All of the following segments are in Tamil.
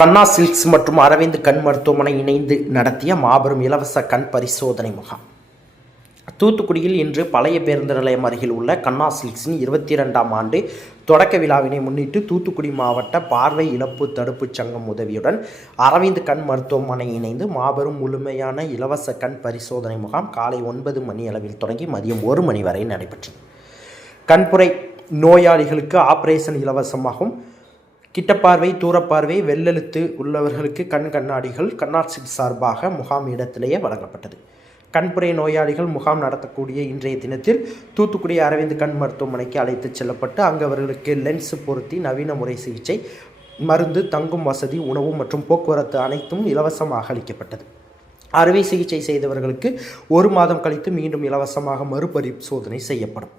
கண்ணா சில்க்ஸ் மற்றும் அரவிந்த் கண் மருத்துவமனை இணைந்து நடத்திய மாபெரும் இலவச கண் பரிசோதனை முகாம். தூத்துக்குடியில் இன்று பழைய பேருந்து நிலையம் அருகில் உள்ள கண்ணா சில்க்ஸின் 22ஆம் ஆண்டு தொடக்க விழாவினை முன்னிட்டு தூத்துக்குடி மாவட்ட பார்வை இழப்பு தடுப்பு சங்கம் உதவியுடன் அரவிந்த் கண் மருத்துவமனை இணைந்து மாபெரும் முழுமையான இலவச கண் பரிசோதனை முகாம் காலை 9 மணி அளவில் தொடங்கி மதியம் 1 மணி வரை நடைபெற்றது. கண்புரை நோயாளிகளுக்கு ஆபரேஷன் இலவசமாகும். கிட்டப்பார்வை, தூரப்பார்வை, வெள்ளெழுத்து உள்ளவர்களுக்கு கண் கண்ணாடிகள் கண்ணா சில்க்ஸ் சார்பாக முகாம் இடத்திலேயே வழங்கப்பட்டது. கண்புரை நோயாளிகள் முகாம் நடத்தக்கூடிய இன்றைய தினத்தில் தூத்துக்குடி அரவிந்த் கண் மருத்துவமனைக்கு அழைத்து செல்லப்பட்டு அங்கு அவர்களுக்கு லென்ஸ் பொருத்தி நவீன முறை சிகிச்சை, மருந்து, தங்கும் வசதி, உணவு மற்றும் போக்குவரத்து அனைத்தும் இலவசமாக அளிக்கப்பட்டது. அறுவை சிகிச்சை செய்தவர்களுக்கு 1 மாதம் கழித்து மீண்டும் இலவசமாக மறுபரிசோதனை செய்யப்படும்.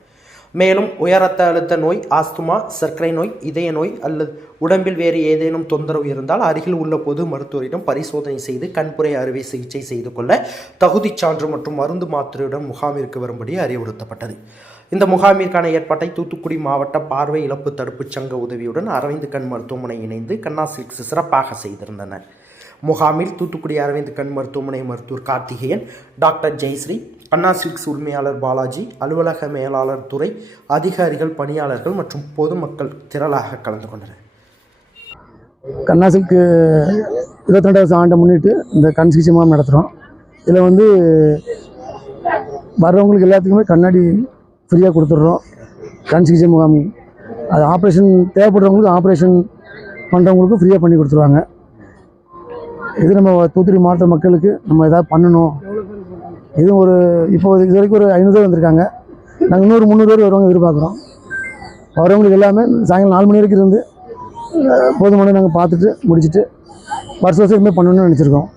மேலும் உயர் ரத்த அழுத்த நோய், ஆஸ்துமா, சர்க்கரை நோய், இதய நோய் அல்லது உடம்பில் வேறு ஏதேனும் தொந்தரவு இருந்தால் அருகில் உள்ள பொது மருத்துவரிடம் பரிசோதனை செய்து கண்புரை அறுவை சிகிச்சை செய்து கொள்ள தகுதி சான்று மற்றும் மருந்து மாத்திரையுடன் முகாமிற்கு வரும்படி அறிவுறுத்தப்பட்டது. இந்த முகாமிற்கான ஏற்பாட்டை தூத்துக்குடி மாவட்ட பார்வை இழப்பு தடுப்பு சங்க உதவியுடன் அரவிந்த் கண் மருத்துவமனை இணைந்து கண்ணா சில்க்ஸ் சிறப்பாக செய்திருந்தனர். முகாமில் தூத்துக்குடி அரவிந்த் கண் மருத்துவமனை மருத்துவர் கார்த்திகேயன், டாக்டர் ஜெயஸ்ரீ, கண்ணா சில்க்ஸ் உரிமையாளர் பாலாஜி, அலுவலக மேலாளர் துறை, அதிகாரிகள், பணியாளர்கள் மற்றும் பொதுமக்கள் திரளாக கலந்து கொண்டனர். கண்ணா சில்க் 22வது ஆண்டை முன்னிட்டு இந்த கண் சிகிச்சை முகாம் நடத்துகிறோம். இதில் வர்றவங்களுக்கு எல்லாத்துக்குமே கண்ணாடி ஃப்ரீயாக கொடுத்துட்றோம். கண் சிகிச்சை முகாம் அது ஆப்ரேஷன் தேவைப்படுறவங்களுக்கு ஆப்ரேஷன் பண்ணுறவங்களுக்கும் ஃப்ரீயாக பண்ணி கொடுத்துருவாங்க. இது நம்ம தூத்துக்குடி மாவட்ட மக்களுக்கு நம்ம எதாவது பண்ணணும். இது இப்போ இது வரைக்கும் ஒரு 500 பேர் வந்திருக்காங்க. நாங்கள் இன்னொரு 300 பேர் வருவாங்க எதிர்பார்க்குறோம். வரவங்களுக்கு எல்லாமே சாயங்காலம் 4 மணி வரைக்கும் இருந்து போதுமான நாங்கள் பார்த்துட்டு முடிச்சுட்டு வருஷம் இதுமாதிரி பண்ணணும்னு நினச்சிருக்கோம்.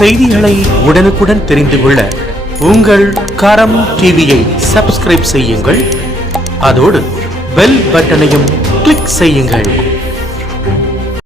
செய்திகளை உடனுக்குடன் தெரிந்து கொள்ள உங்கள் கரம் டிவியை சப்ஸ்கிரைப் செய்யுங்கள். அதோடு பெல் பட்டனையும் கிளிக் செய்யுங்கள்.